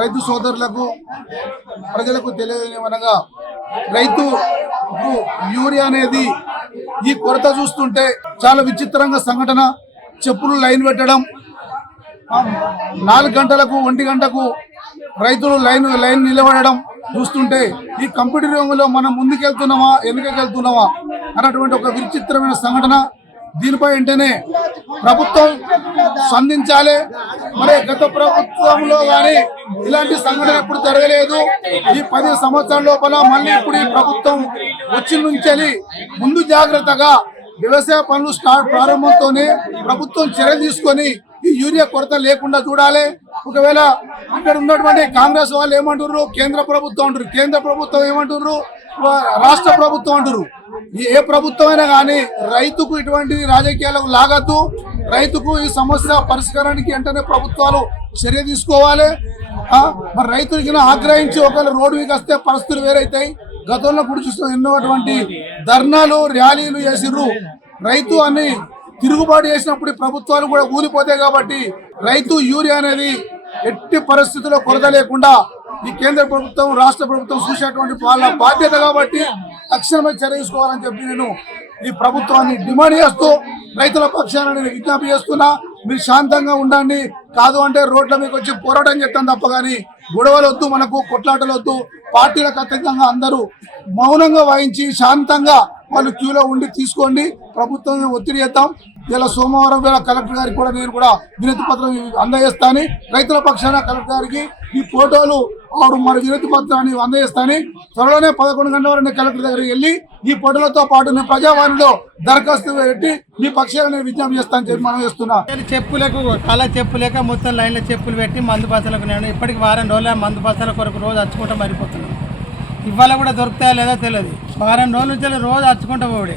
రైతు సోదరులకు ప్రజలకు తెలియనివనగా రైతు యూరియా అనేది ఈ కొరత చూస్తుంటే చాలా విచిత్రంగా సంఘటన. చెప్పులు లైన్ పెట్టడం, 4 గంటలకు 1 గంటకు రైతులు లైన్ నిలబడడం చూస్తుంటే ఈ కంప్యూటర్ రంగంలో మనం ముందుకెళ్తున్నామా వెనుకకెళ్తున్నామా అన్నటువంటి ఒక విచిత్రమైన సంఘటన. దీనిపై వెంటనే ప్రభుత్వం స్పందించాలి. మరి గత ప్రభుత్వంలో కానీ ఇలాంటి సంఘటన ఎప్పుడు జరగలేదు. ఈ 10 సంవత్సరాల లోపల మళ్ళీ ఇప్పుడు ఈ ప్రభుత్వం వచ్చి నుంచి ముందు జాగ్రత్తగా వ్యవసాయ పనులు ప్రారంభంతోనే ప్రభుత్వం చర్యలు తీసుకొని ఈ యూరియా కొరత లేకుండా చూడాలి. ఒకవేళ ఇక్కడ ఉన్నటువంటి కాంగ్రెస్ వాళ్ళు ఏమంటారు, కేంద్ర ప్రభుత్వం అంటారు, కేంద్ర ప్రభుత్వం ఏమంటారు, రాష్ట్ర ప్రభుత్వం అంటారు. ఏ ప్రభుత్వం అయినా కానీ రైతుకు ఇటువంటి రాజకీయాలకు లాగద్దు. రైతుకు ఈ సమస్య పరిష్కారానికి వెంటనే ప్రభుత్వాలు చర్య తీసుకోవాలి. మరి రైతులకి ఆగ్రహించి ఒకవేళ రోడ్డు మీకు వస్తే పరిస్థితులు వేరైతాయి. గతంలో కూడా చూసిన ఎన్నోటువంటి ధర్నాలు ర్యాలీలు చేసిర్రు. రైతు అని తిరుగుబాటు చేసినప్పుడు ప్రభుత్వాలు కూడా ఊలిపోతాయి. కాబట్టి రైతు యూరియా అనేది ఎట్టి పరిస్థితుల్లో కొరత లేకుండా ఈ కేంద్ర ప్రభుత్వం రాష్ట్ర ప్రభుత్వం చూసేటువంటి వాళ్ళ బాధ్యత. కాబట్టి తక్షణమే చర్య తీసుకోవాలని చెప్పి నేను ఈ ప్రభుత్వాన్ని డిమాండ్ చేస్తూ రైతుల పక్షాన నేను విజ్ఞప్తి చేస్తున్నా. మీరు శాంతంగా ఉండండి, కాదు అంటే రోడ్ల మీకు వచ్చి పోరాటం చేస్తాను తప్ప కానీ గొడవలు వద్దు, మనకు కొట్లాటలు వద్దు. పార్టీలకు అతీతంగా అందరూ మౌనంగా వహించి శాంతంగా వాళ్ళు క్యూలో ఉండి తీసుకోండి. ప్రభుత్వం ఒత్తిడి చేద్దాం. ఇలా సోమవారం వేళ కలెక్టర్ గారికి కూడా నేను కూడా వినతి పత్రం అందజేస్తాను. రైతుల పక్షాన కలెక్టర్ గారికి ఈ ఫోటోలు మరి వినతి పత్రాన్ని అందజేస్తాను. త్వరలోనే 11 గంటల వరకు కలెక్టర్ దగ్గరికి వెళ్ళి ఈ ఫోటోలతో పాటు నేను ప్రజావాణిలో దరఖాస్తు పెట్టి మీ పక్షాలను నేను విజ్ఞప్తి చేస్తాను చెప్పి మనం చేస్తున్నా. చెప్పులకు కళ చెప్పులేక మొత్తం లైన్లో చెప్పులు పెట్టి మందు బస్సులకు నేను ఇప్పటికి వారం రోజుల మందు బస్సుల కొరకు రోజు అచ్చుకుంటూ మరిపోతున్నాను. ఇవాళ కూడా దొరుకుతాయో లేదో తెలియదు. వారం రోజుల నుంచి రోజు అచ్చుకుంటూ పోడే.